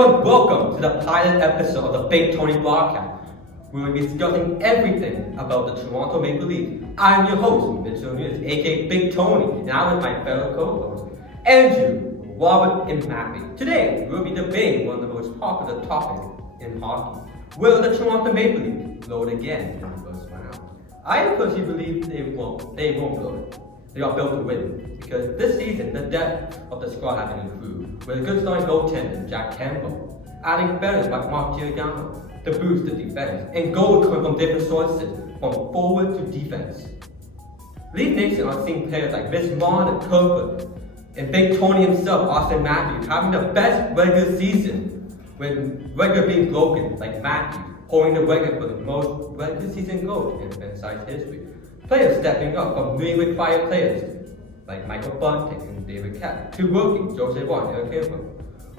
everyone, welcome to the pilot episode of the Big Tony broadcast. We will be discussing everything about the Toronto Maple Leafs. I am your host, Mitchell News, aka Big Tony, and I'm with my fellow co-hosts, Andrew, Robert, and Matthew. Today, we will be debating one of the most popular topics in hockey. Will the Toronto Maple Leafs blow it again in the first round? I personally believe they won't blow it. They are built to win, because this season, the depth of the squad has been improved, with a good starting goaltender, Jack Campbell, adding veterans like Mark Giordano to boost the defense, and goals coming from different sources, from forward to defense. Leaf Nation are seeing players like Vince Vaughn and Kerfoot, and Big Tony himself, Austin Matthews, having the best regular season, with record being broken, like Matthews, holding the record for the most regular season goals in franchise history. Players stepping up from newly acquired players like Michael Bunting and David Kapp to rookie Jose Juan and Eric Campbell,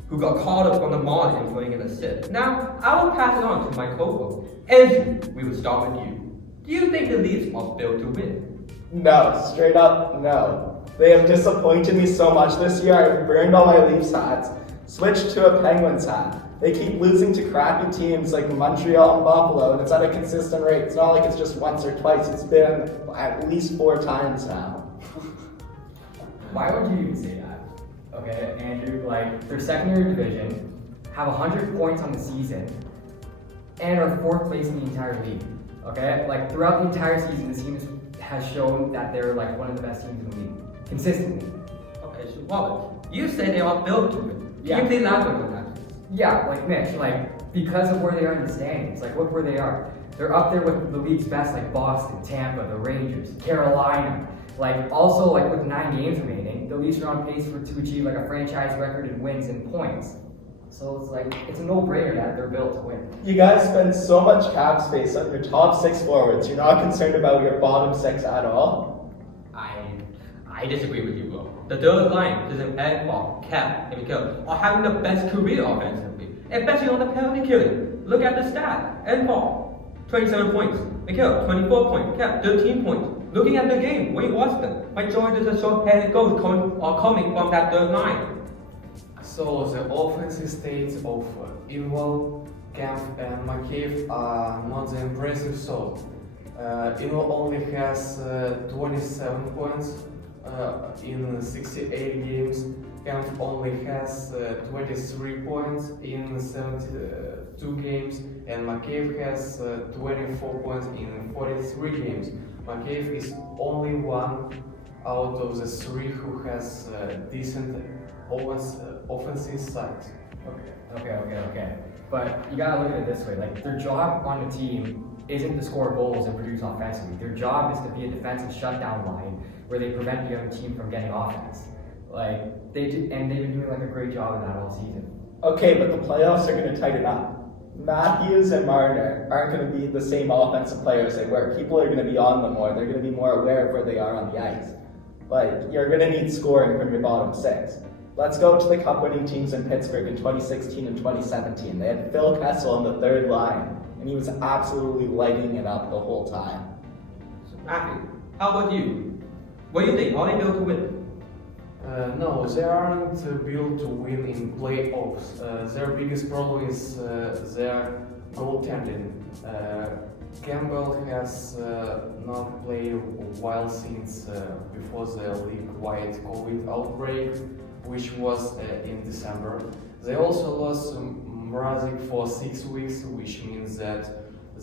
who got called up from the Marlins and putting in assist. Now, I will pass it on to my co-host. Andrew, we will start with you. Do you think the Leafs are built to win? No, straight up, no. They have disappointed me so much this year. I've burned all my Leafs hats, switched to a Penguins hat. They keep losing to crappy teams like Montreal and Buffalo, and it's at a consistent rate. It's not like it's just once or twice. It's been at least 4 times now. Why would you even say that? Okay, Andrew, like, they're second in your division, have 100 points on the season, and are 4th place in the entire league. Okay, like, throughout the entire season, this team has shown that they're like one of the best teams in the league, consistently. Okay, so Robert, you say they are built to win. Yeah. Can you please elaborate on that? Yeah, like Mitch, like, because of where they are in the standings, like, look where they are. They're up there with the league's best, like Boston, Tampa, the Rangers, Carolina. Like, also, like, with 9 games remaining, the Leafs are on pace to achieve, like, a franchise record in wins and points. So it's like, it's a no-brainer that they're built to win. You guys spend so much cap space on your top 6 forwards. You're not concerned about your bottom 6 at all? I disagree with you, bro. The third line, Dylan Edward, Cap, and Mikhail are having the best career offensively, especially on the penalty killing. Look at the stat. Edward, 27 points. Mikhail, 24 points. Cap, 13 points. Looking at the game, when you watch them, majority of the short-handed goals are coming from that third line. So the offensive stats of Ingvall, Kemp and McCabe are not the impressive sort. Ingvall only has 27 points in 68 games. Kemp only has 23 points in 72 games, and McCabe has 24 points in 43 games. McCabe is only one out of the 3 who has decent offensive side. Okay. But you gotta look at it this way, like, their job on the team isn't to score goals and produce offensively. Their job is to be a defensive shutdown line where they prevent the other team from getting offense. Like, they've been doing like a great job of that all season. Okay, but the playoffs are going to tighten up. Matthews and Marner aren't going to be the same offensive players they were. People are going to be on them more. They're going to be more aware of where they are on the ice. Like, you're going to need scoring from your bottom 6. Let's go to the cup-winning teams in Pittsburgh in 2016 and 2017. They had Phil Kessel on the third line, and he was absolutely lighting it up the whole time. So, Matthew, how about you? What do you think? Are they built to win? No, they aren't built to win in playoffs. Their biggest problem is their goaltending. Campbell has not played a while since before the league-wide COVID outbreak, which was in December. They also lost Mrazek for 6 weeks, which means that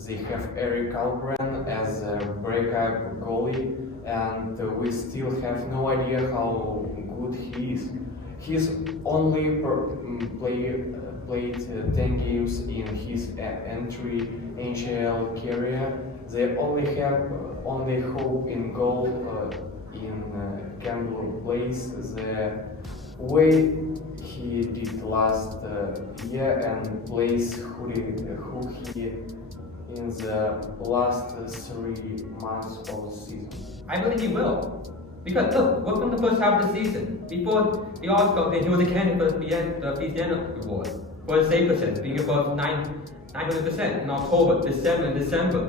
they have Eric Algren as a breakup goalie, and we still have no idea how good he is. He's only played 10 games in his entry NHL career. They only have only hope in goal in Campbell plays the way he did last year and plays who he in the last 3 months of the season. I believe he will. Because look from the first half of the season. Before the All-Star, he was a candidate for the Louisiana Award for his save percent, being above 900% in October, December,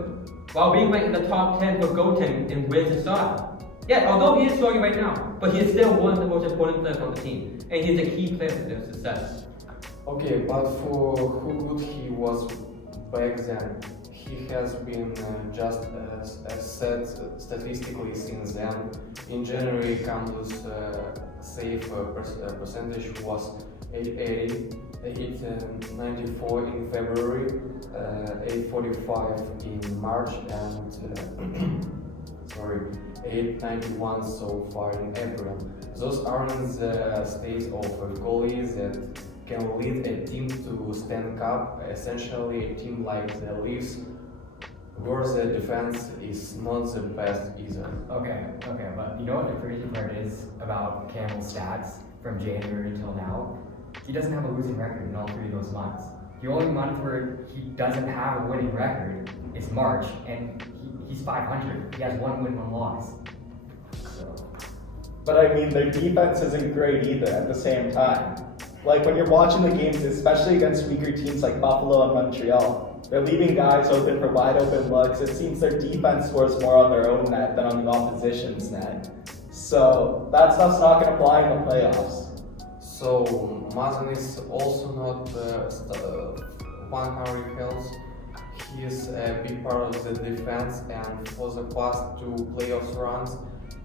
while being ranked in the top 10 for goaltending in wins and start. Yeah, although he is struggling right now, but he is still one of the most important players on the team, and he is a key player for their success. Okay, but for who good he was back then, he has been just as said statistically since then. In January, Campbell's save percentage was 880, 894 in February, 845 in March, and sorry, 891 so far in April. Those aren't the states of goalies that can lead a team to Stanley Cup. Essentially, a team like the Leafs, where the defense is not the best either. Okay, but you know what the crazy part is about Campbell's stats from January till now? He doesn't have a losing record in all 3 of those months. The only month where he doesn't have a winning record is March, and he's 500. He has 1 win, 1 loss. So. But I mean, their defense isn't great either at the same time. Like when you're watching the games, especially against weaker teams like Buffalo and Montreal, they're leaving guys open for wide open looks. It seems their defense scores more on their own net than on the opposition's net. So that stuff's not going to fly in the playoffs. So Mazin is also not 100 health. He is a big part of the defense, and for the past 2 playoffs runs,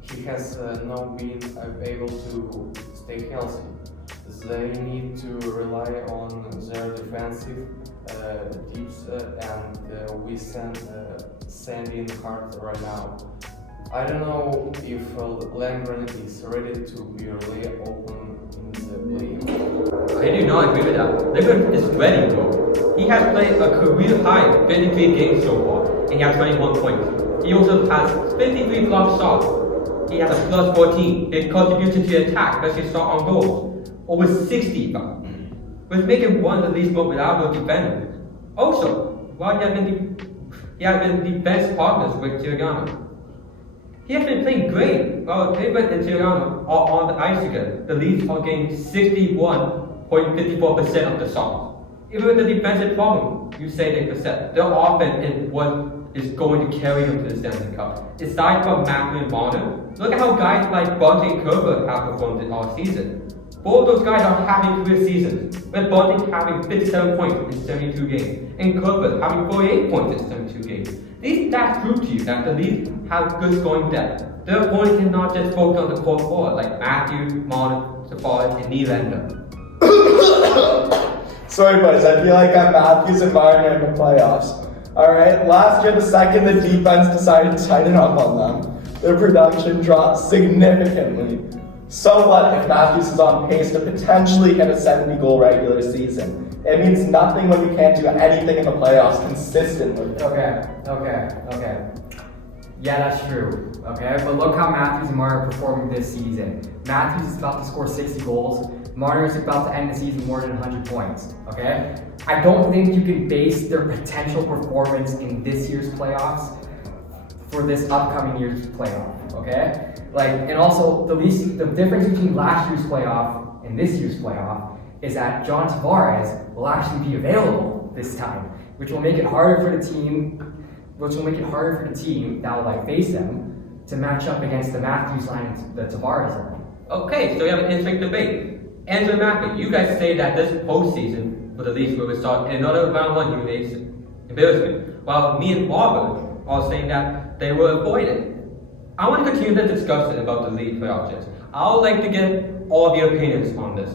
he has not been able to stay healthy. They need to rely on their defensive tips, and we send in hard right now. I don't know if Landgren is ready to be really open in the play. I do not agree with that. Landgren is ready, bro. He has played a career high 53 games so far, and he has 21 points. He also has 53 blocked shots. He has a plus 14. His contribution to the attack, especially shot on goals, over 60, which make him one of the least most reliable defenders. Also, while he has been defense partners with Tirana, he has been playing great. While David and Tirana are on the ice together, the Leafs are getting 61.54% of the shots. Even with the defensive problem, you say they possess, their offense is what is going to carry them to the Stanley Cup. Aside from Matthew and Bonner, look at how guys like Bunting and Kerber have performed in our season. Both those guys are having career seasons, with Bunting having 57 points in 72 games, and Kerber having 48 points in 72 games. These stats prove to you that the Leafs have good scoring depth. Their opponents cannot just focus on the core forward like Matthew, Marner, Tavares, and Nylander. Sorry, boys, I feel like I'm Matthews and Marner in the playoffs. Alright, last year, the second the defense decided to tighten up on them, their production dropped significantly. So what if Matthews is on pace to potentially hit a 70-goal regular season? It means nothing when we can't do anything in the playoffs consistently. Okay. Yeah, that's true. Okay, but look how Matthews and Marner are performing this season. Matthews is about to score 60 goals. Marner is about to end the season more than 100 points. Okay? I don't think you can base their potential performance in this year's playoffs for this upcoming year's playoff. Okay? And also the difference between last year's playoff and this year's playoff is that John Tavares will actually be available this time, which will make it harder for the team that will face them to match up against the Matthews line and the Tavares line. Okay, so we have an interesting debate. Andrew and Matthew, you guys say that this postseason for the Leafs will result in another round 1 humiliation embarrassment, while me and Robert are saying that they will avoid it. I want to continue the discussion about the League playoff chances. I would like to get all of your opinions on this,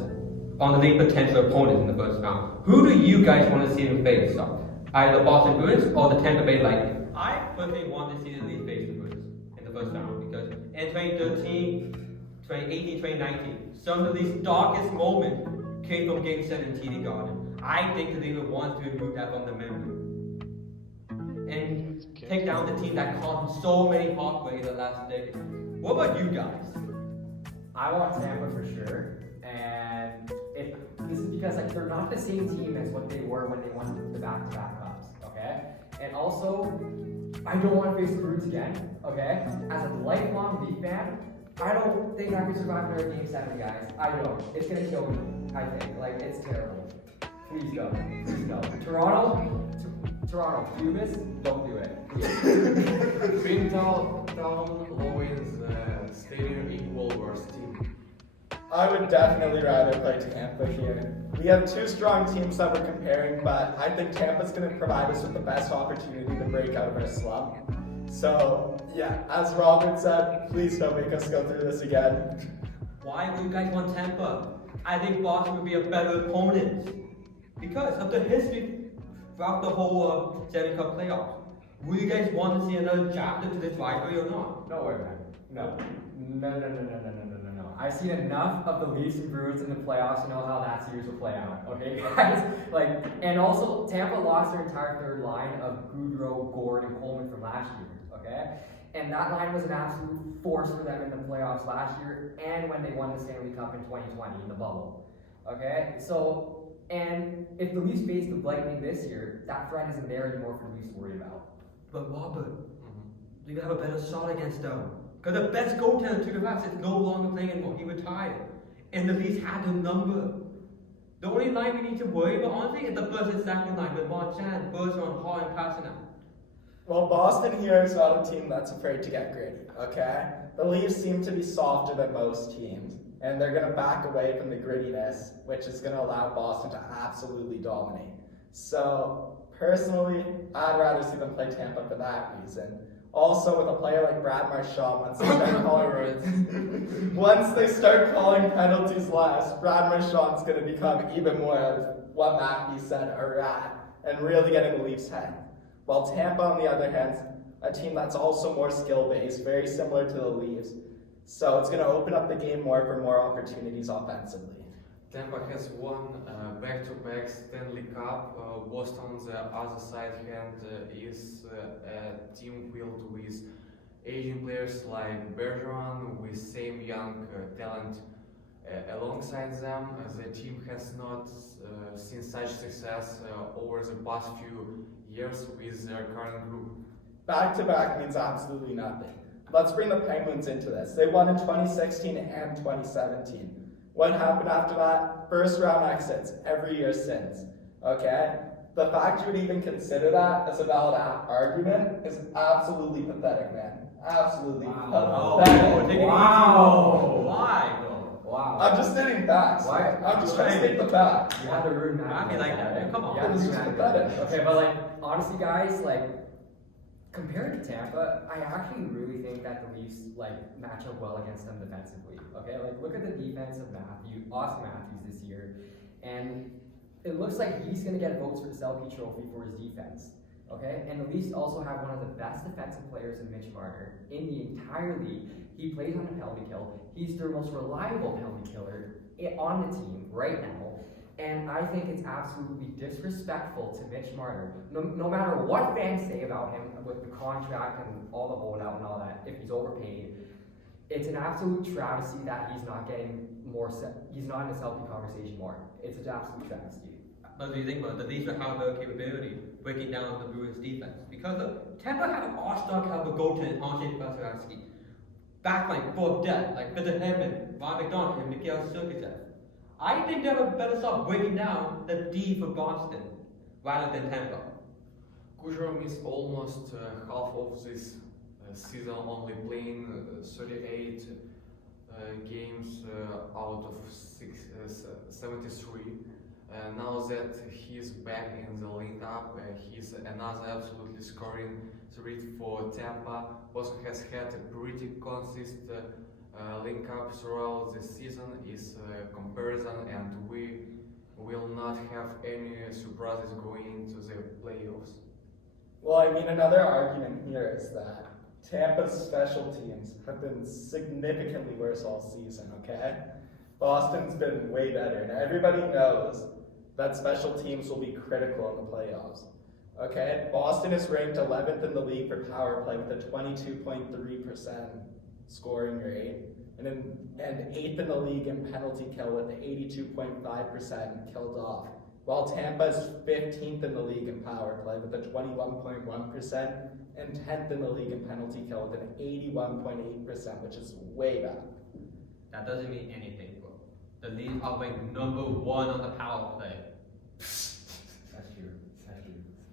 on the League potential opponents in the first round. Who do you guys want to see them face off? Either the Boston Bruins or the Tampa Bay Lightning? I personally want to see the Leafs face the Bruins in the first round because in 2013, 2018, 2019, some of these darkest moments came from Game 7 in TD Garden. I think the Leafs want to remove that from the memory and take down the team that caused so many heartbreaks the last decade. What about you guys? I want Tampa for sure, and this is because they're not the same team as what they were when they won the back-to-back cups. Okay, and also I don't want to face the Bruins again. Okay, as a lifelong Leaf fan, I don't think I can survive another Game 7, guys. I don't. It's gonna kill me. I think it's terrible. Please go. Toronto, do this? Don't do it. Being down low in the stadium equal worst team. I would definitely rather play Tampa here. We have two strong teams that we're comparing, but I think Tampa's going to provide us with the best opportunity to break out of our slump. So, yeah, as Robert said, please don't make us go through this again. Why would you guys want Tampa? I think Boston would be a better opponent because of the history throughout the whole Stanley Cup playoffs. Would you guys want to see another chapter to this rivalry or not? No way, man. No. I've seen enough of the Leafs and Bruins in the playoffs to know how that series will play out. Okay, guys? And also, Tampa lost their entire third line of Goudreau, Gord, and Coleman from last year. Okay? And that line was an absolute force for them in the playoffs last year and when they won the Stanley Cup in 2020 in the bubble. Okay? So, and if the Leafs face the Lightning this year, that threat isn't there anymore for the Leafs to worry about. But Robert, you can have a better shot against them. Because the best goaltender to the Leafs is no longer playing anymore. He retired. And the Leafs had the number. The only line we need to worry about, honestly, is the first and second line with Marchand, Bergeron, Hall, and Pasternak. Well, Boston here is not a team that's afraid to get gritty, okay? The Leafs seem to be softer than most teams, and they're going to back away from the grittiness, which is going to allow Boston to absolutely dominate. So, personally, I'd rather see them play Tampa for that reason. Also, with a player like Brad Marchand, once they start calling penalties less, Brad Marchand's going to become even more of what Mackey said, a rat, and really get in the Leafs' head. While Tampa, on the other hand, a team that's also more skill-based, very similar to the Leafs. So it's going to open up the game more for more opportunities offensively. Tampa has won back-to-back Stanley Cup. Boston, on the other side hand, is a team filled with Asian players like Bergeron, with same young talent alongside them. The team has not seen such success over the past few years with their current group. Back-to-back means absolutely nothing. Let's bring the Penguins into this. They won in 2016 and 2017. What happened after that? First round exits every year since. Okay? The fact you would even consider that as a valid argument is absolutely pathetic, man. Absolutely pathetic. Wow. Why, though? Wow. I'm just stating facts. Why? I'm just trying to state the fact. You had to ruin that. I mean, like that. Come on. You had to This ruin is that. pathetic. Okay, but honestly, guys, compared to Tampa, I actually really think that the Leafs match up well against them defensively. Okay, look at the defense of Austin Matthews this year, and it looks like he's gonna get votes for the Selke Trophy for his defense. Okay, and the Leafs also have one of the best defensive players in Mitch Marner in the entire league. He plays on a penalty kill. He's their most reliable penalty killer on the team right now. And I think it's absolutely disrespectful to Mitch Marner, no matter what fans say about him with the contract and all the holdout and all that, if he's overpaid, it's an absolute travesty that he's not getting he's not in the Selke conversation more. It's an absolute travesty. But do you think about it? The Leafs have the capability breaking down the Bruins defense because Tampa had an all-star caliber goaltender in Andrei Vasilevsky. Backline full of depth like Victor Hedman, Ron McDonald, and Mikhail Sergachev. I think they have a better shot breaking down the D for Boston rather than Tampa. Goudreau missed almost half of this season, only playing 38 games out of 73. Now that he's back in the lineup, he's another absolutely scoring threat for Tampa. Also has had a pretty consistent link up throughout the season. Is comparison, and we will not have any surprises going into the playoffs. Well, I mean, another argument here is that Tampa's special teams have been significantly worse all season, okay? Boston's been way better, and everybody knows that special teams will be critical in the playoffs, okay? Boston is ranked 11th in the league for power play with a 22.3% scoring rate, and 8th in the league in penalty kill with 82.5% killed off. While Tampa is 15th in the league in power play with a 21.1% and 10th in the league in penalty kill with an 81.8%, which is way bad. That doesn't mean anything, bro. The Leafs are ranked number 1 on the power play. That's true.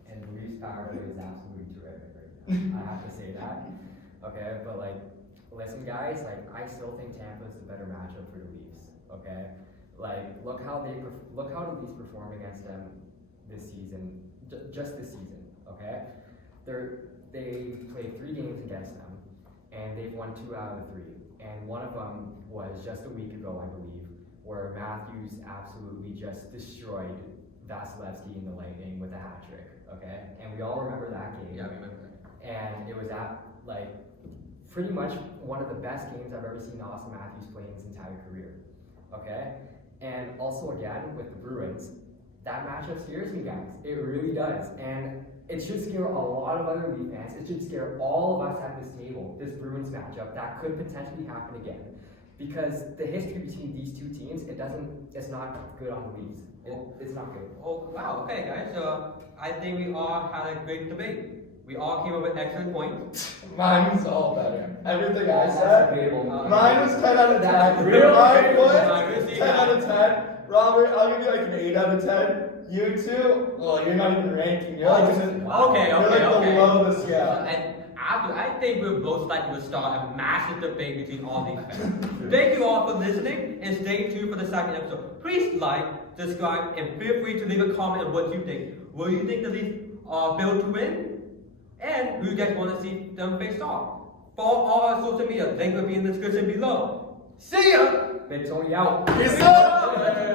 And the Leafs power play is absolutely terrific right now. I have to say that. Okay, but listen, guys. I still think Tampa is the better matchup for the Leafs. Okay, like look how the Leafs performed against them this season, just this season. Okay, they played 3 games against them, and they've won 2 out of the 3. And one of them was just a week ago, I believe, where Matthews absolutely just destroyed Vasilevsky in the Lightning with a hat trick. Okay, and we all remember that game. Yeah, I remember. And it was pretty much one of the best games I've ever seen Austin Matthews play in his entire career. Okay? And also again with the Bruins, that matchup scares me, guys. It really does. And it should scare a lot of other Leaf fans. It should scare all of us at this table, this Bruins matchup that could potentially happen again. Because the history between these 2 teams, it's not good on the Leafs. It's not good. Oh, wow, okay, guys. So I think we all had a great debate. We all came up with excellent points. Mine was all better. Everything I That's said, debatable. mine was 10 out of 10. That's Real Nice, points, really 10 out of 10. Robert, I'll give you like an 8 out of 10. You two, well, you're not even ranking. You're like, Okay, you're like okay. below the scale. And I think we're both likely to start a massive debate between all these fans. Thank you all for listening, and stay tuned for the second episode. Please like, subscribe, and feel free to leave a comment on what you think. Will you think the Leafs are built to win? And who you guys want to see them face off? Follow all our social media. Link will be in the description below. See ya! Big Tony out. Peace out!